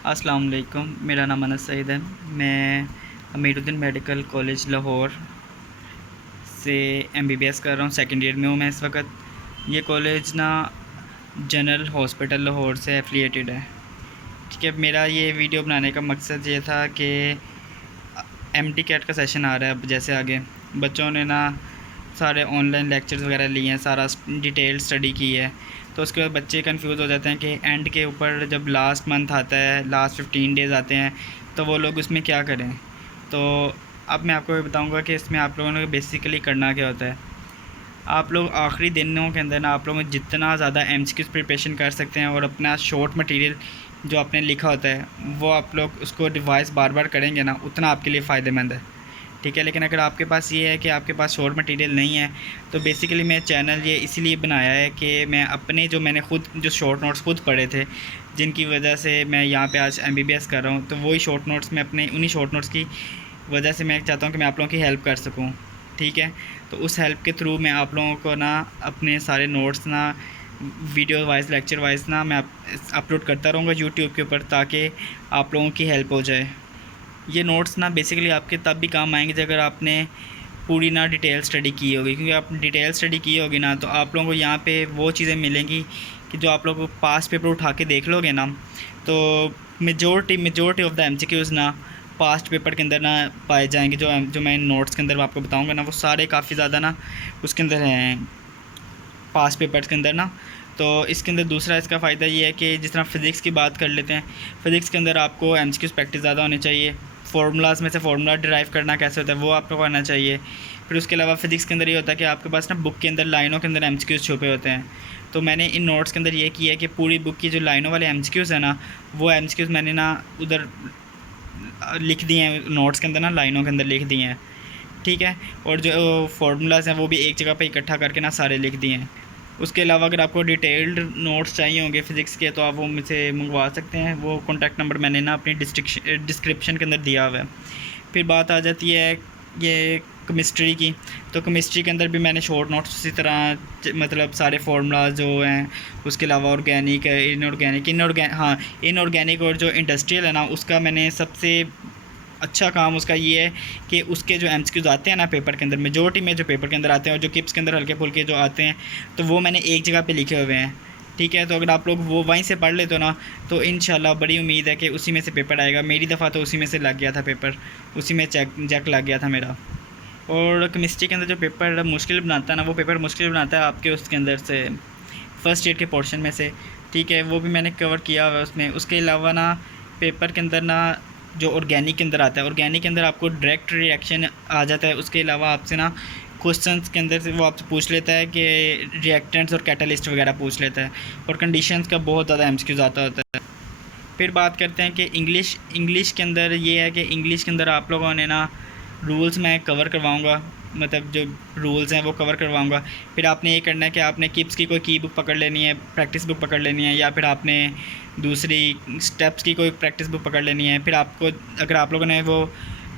अस्सलाम वालेकुम। मेरा नाम अनस सईद है। मैं अमीरुद्दीन मेडिकल कॉलेज लाहौर से एमबीबीएस कर रहा हूँ। सेकंड ईयर में हूँ मैं इस वक्त। ये कॉलेज ना जनरल हॉस्पिटल लाहौर से एफिलिएटेड है। ठीक है, मेरा ये वीडियो बनाने का मकसद ये था कि एमटी कैट का सेशन आ रहा है अब, जैसे आगे बच्चों ने ना सारे ऑनलाइन लेक्चर्स वगैरह लिए हैं, सारा डिटेल स्टडी की है। तो उसके बाद बच्चे कंफ्यूज हो जाते हैं कि एंड के ऊपर जब लास्ट मंथ आता है, लास्ट 15 डेज़ आते हैं, तो वो लोग उसमें क्या करें। तो अब मैं आपको ये बताऊंगा कि इसमें आप लोगों ने बेसिकली करना क्या होता है। आप लोग आखिरी दिनों के अंदर ना आप लोग जितना ज़्यादा एमसीक्यूज़ प्रिपरेशन कर सकते हैं और अपना शॉर्ट मटेरियल जो आपने लिखा होता है वो आप लोग उसको रिवाइज़ बार बार करेंगे ना, उतना आपके लिए फ़ायदेमंद है। ठीक है, लेकिन अगर आपके पास ये है कि आपके पास शॉर्ट मटेरियल नहीं है, तो बेसिकली मैं चैनल ये इसीलिए बनाया है कि मैं अपने मैंने खुद जो शॉर्ट नोट्स खुद पढ़े थे, जिनकी वजह से मैं यहाँ पे आज एमबीबीएस कर रहा हूँ, तो वही शॉर्ट नोट्स मैं अपने उन्हीं शॉर्ट नोट्स की वजह से मैं चाहता हूँ कि मैं आप लोगों की हेल्प कर सकूँ। ठीक है, तो उस हेल्प के थ्रू मैं आप लोगों को ना अपने सारे नोट्स ना वीडियो वाइज लेक्चर वाइज ना मैं अपलोड करता रहूँगा यूट्यूब के ऊपर, ताकि आप लोगों की हेल्प हो जाए। ये नोट्स ना बेसिकली आपके तब भी काम आएंगे अगर आपने पूरी ना डिटेल स्टडी की होगी, क्योंकि आप डिटेल स्टडी की होगी ना तो आप लोगों को यहाँ पे वो चीज़ें मिलेंगी कि जो आप लोगों को पास्ट पेपर उठा के देख लोगे ना, तो मेजोरिटी ऑफ द एमसीक्यूज़ ना पास्ट पेपर के अंदर ना पाए जाएंगे। जो मैं नोट्स के अंदर आपको बताऊंगा ना, वो सारे काफ़ी ज़्यादा ना उसके अंदर हैं पास्ट पेपर्स के अंदर ना। तो इसके अंदर दूसरा इसका फ़ायदा ये है कि जिस तरह फ़िज़िक्स की बात कर लेते हैं, फ़िज़िक्स के अंदर आपको एमसीक्यूज़ प्रैक्टिस ज़्यादा होनी चाहिए। फार्मूलाज में से फार्मूला डिराइव करना कैसे होता है वो आपको आना चाहिए। फिर उसके अलावा फ़िज़िक्स के अंदर ये होता है कि आपके पास ना बुक के अंदर लाइनों के अंदर एमसीक्यूज़ छुपे होते हैं। तो मैंने इन नोट्स के अंदर ये किया है कि पूरी बुक की जो लाइनों वाले एमसीक्यूज़ हैं ना, वो एमसीक्यूज़ मैंने ना उधर लिख दिए हैं, नोट्स के अंदर ना लाइनों के अंदर लिख दिए हैं। ठीक है, और जो फार्मूलाज हैं वो भी एक जगह पे इकट्ठा करके ना सारे लिख दिए हैं। उसके अलावा अगर आपको डिटेल्ड नोट्स चाहिए होंगे फ़िज़िक्स के, तो आप वो मुझसे मंगवा सकते हैं। वो कॉन्टैक्ट नंबर मैंने ना अपनी डिस्क्रिप्शन के अंदर दिया हुआ है। फिर बात आ जाती है ये केमिस्ट्री की। तो केमिस्ट्री के अंदर भी मैंने शॉर्ट नोट्स उसी तरह मतलब सारे फार्मूलाज जो हैं, उसके अलावा ऑर्गेनिक है, इनऑर्गेनिक और जो इंडस्ट्रियल है ना, उसका मैंने सबसे अच्छा काम उसका ये है कि उसके जो एमसीक्यूज़ आते हैं ना पेपर के अंदर, मेजोरिटी में जो पेपर के अंदर आते हैं और जो किप्स के अंदर हल्के फुल्के जो आते हैं, तो वो मैंने एक जगह पे लिखे हुए हैं। ठीक है, तो अगर आप लोग वो वहीं से पढ़ लेते हो ना, तो इंशाल्लाह बड़ी उम्मीद है कि उसी में से पेपर आएगा। मेरी दफ़ा तो उसी में से लग गया था पेपर, उसी में जैक लग गया था मेरा। और केमिस्ट्री के अंदर जो पेपर मुश्किल बनाता है ना, वो पेपर मुश्किल बनाता है आपके उसके अंदर से फ़र्स्ट ईयर के पोर्शन में से। ठीक है, वो भी मैंने कवर किया हुआ है उसमें। उसके अलावा ना पेपर के अंदर ना जो ऑर्गेनिक के अंदर आता है, ऑर्गेनिक के अंदर आपको डायरेक्ट रिएक्शन आ जाता है। उसके अलावा आपसे ना क्वेश्चंस के अंदर से वो आपसे पूछ लेता है कि रिएक्टेंट्स और कैटलिस्ट वगैरह पूछ लेता है, और कंडीशंस का बहुत ज़्यादा एमसीक्यूज़ आता होता है। फिर बात करते हैं कि इंग्लिश के अंदर ये है कि इंग्लिश के अंदर आप लोगों ने ना रूल्स मैं कवर करवाऊँगा, मतलब जो रूल्स हैं वो कवर करवाऊँगा। फिर आपने ये करना है कि आपने किप्स की कोई की बुक पकड़ लेनी है, प्रैक्टिस बुक पकड़ लेनी है, या फिर आपने दूसरी स्टेप्स की कोई प्रैक्टिस बुक पकड़ लेनी है। फिर आपको अगर आप लोगों ने वो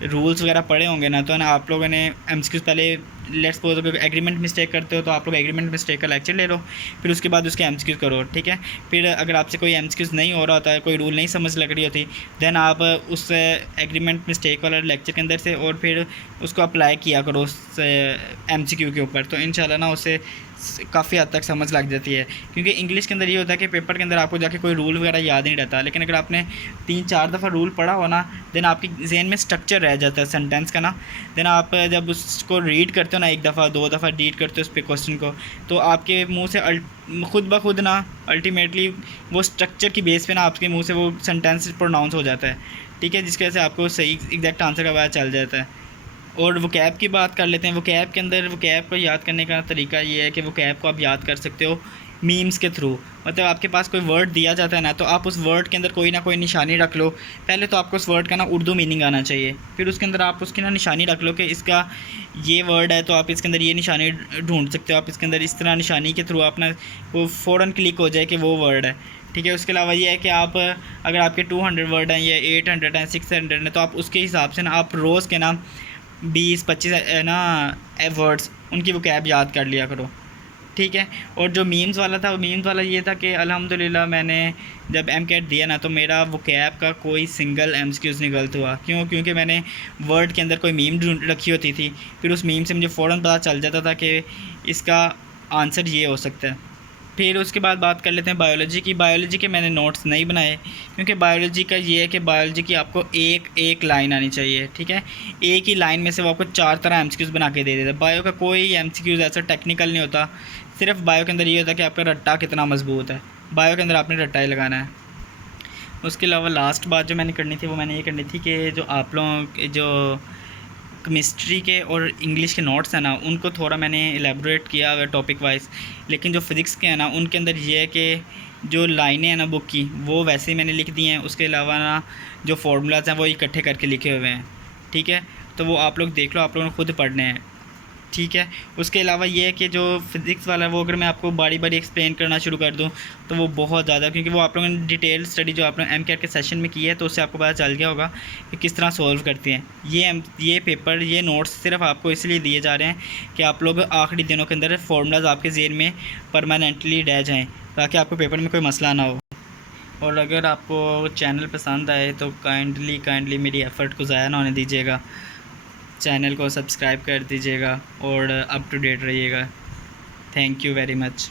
रूल्स वगैरह पढ़े होंगे ना, तो ना आप लोगों ने एमसीक्यूज़ पहले लेट्स सपोज अगर एग्रीमेंट मिस्टेक करते हो तो आप लोग एग्रीमेंट मिस्टेक का लेक्चर ले लो, फिर उसके बाद उसके एमसीक्यूज़ करो। ठीक है, फिर अगर आपसे कोई एमसीक्यूज़ नहीं हो रहा होता है, कोई रूल नहीं समझ लग रही होती, देन आप उस एग्रीमेंट मिस्टेक वाला लेक्चर के अंदर से और फिर उसको अप्लाई किया करो उस एमसीक्यू के ऊपर, तो इंशाल्लाह ना उससे काफ़ी हद तक समझ लग जाती है। क्योंकि इंग्लिश के अंदर ये होता है कि पेपर के अंदर आपको जाके कोई रूल वगैरह याद नहीं रहता, लेकिन अगर आपने 3-4 दफ़ा रूल पढ़ा हो ना, देन आपकी जहन में स्ट्रक्चर रह जाता है सेंटेंस का ना। देन आप जब उसको रीड करते हो ना, 1 दफ़ा 2 दफ़ा रीड करते हो उस पर क्वेश्चन को, तो आपके मुंह से खुद ब खुद ना अल्टीमेटली वो स्ट्रक्चर की बेस पे ना आपके मुंह से वो सेंटेंस प्रोनाउंस हो जाता है। ठीक है, जिसकी वजह से आपको सही एग्जैक्ट आंसर का पता चल जाता है। और वोकैब की बात कर लेते हैं। वोकैब के अंदर वोकैब को याद करने का तरीका ये है कि वोकैब को आप याद कर सकते हो मीम्स के थ्रू। मतलब आपके पास कोई वर्ड दिया जाता है ना, तो आप उस वर्ड के अंदर कोई ना कोई निशानी रख लो। पहले तो आपको उस वर्ड का ना उर्दू मीनिंग आना चाहिए, फिर उसके अंदर आप उसकी ना निशानी रख लो कि इसका ये वर्ड है, तो आप इसके अंदर ये निशानी ढूंढ सकते हो। आप इसके अंदर इस तरह निशानी के थ्रू अपना वो फ़ौरन क्लिक हो जाए कि वो वर्ड है। ठीक है, उसके अलावा ये है कि आप अगर आपके 200 वर्ड हैं या 800 हैं 600 हैं, तो आप उसके हिसाब से ना आप रोज़ के ना 20-25 ना वर्ड्स उनकी वोकैब याद कर लिया करो। ठीक है। और जो मीम्स वाला था, वो मीम्स वाला ये था कि अल्हम्दुलिल्लाह मैंने जब एम कैट दिया ना, तो मेरा वो कैब का कोई सिंगल एमसीक्यूज़ नहीं गलत हुआ। क्यों? क्योंकि मैंने वर्ड के अंदर कोई मीम ढूंढ रखी होती थी, फिर उस मीम से मुझे फ़ौरन पता चल जाता था कि इसका आंसर ये हो सकता है। फिर उसके बाद बात कर लेते हैं बायोलॉजी की। बायोलॉजी के मैंने नोट्स नहीं बनाए, क्योंकि बायोलॉजी का ये है कि बायोलॉजी की आपको एक एक लाइन आनी चाहिए, ठीक है। एक ही लाइन में से वो आपको 4 तरह एमसीक्यूज़ बना के दे देता है। बायो का कोई एमसीक्यूज़ ऐसा टेक्निकल नहीं होता, सिर्फ बायो के अंदर ये होता है कि आपका रट्टा कितना मजबूत है। बायो के अंदर आपने रट्टा ही लगाना है। उसके अलावा लास्ट बात जो मैंने करनी थी, वो मैंने ये करनी थी कि जो आप लोगों के जो केमिस्ट्री के और इंग्लिश के नोट्स हैं ना, उनको थोड़ा मैंने एलेबोरेट किया हुआ टॉपिक वाइज। लेकिन जो फ़िज़िक्स के हैं ना, उनके अंदर ये है कि जो लाइनें हैं ना बुक की, वो वैसे ही मैंने लिख दी हैं। उसके अलावा ना जो फार्मूलाज हैं वो इकट्ठे करके लिखे हुए हैं, ठीक है। तो वो आप लोग देख लो, आप लोगों ने खुद पढ़ने हैं, ठीक है। उसके अलावा ये है कि जो फ़िज़िक्स वाला है, वो अगर मैं आपको बारी बारी एक्सप्लेन करना शुरू कर दूं तो वो बहुत ज़्यादा, क्योंकि वो आप लोगों ने डिटेल स्टडी जो आप लोग एम कैट के सेशन में की है, तो उससे आपको पता चल गया होगा कि किस तरह सॉल्व करते हैं। ये पेपर, ये नोट्स सिर्फ आपको इसलिए दिए जा रहे हैं कि आप लोग आखिरी दिनों के अंदर फार्मूलाज आपके ज़हन में परमानेंटली रह जाएँ, ताकि आपको पेपर में कोई मसला ना हो। और अगर आपको चैनल पसंद आए तो काइंडली मेरी एफ़र्ट को ज़ाया ना होने दीजिएगा, चैनल को सब्सक्राइब कर दीजिएगा और अप टू डेट रहिएगा। Thank you very much.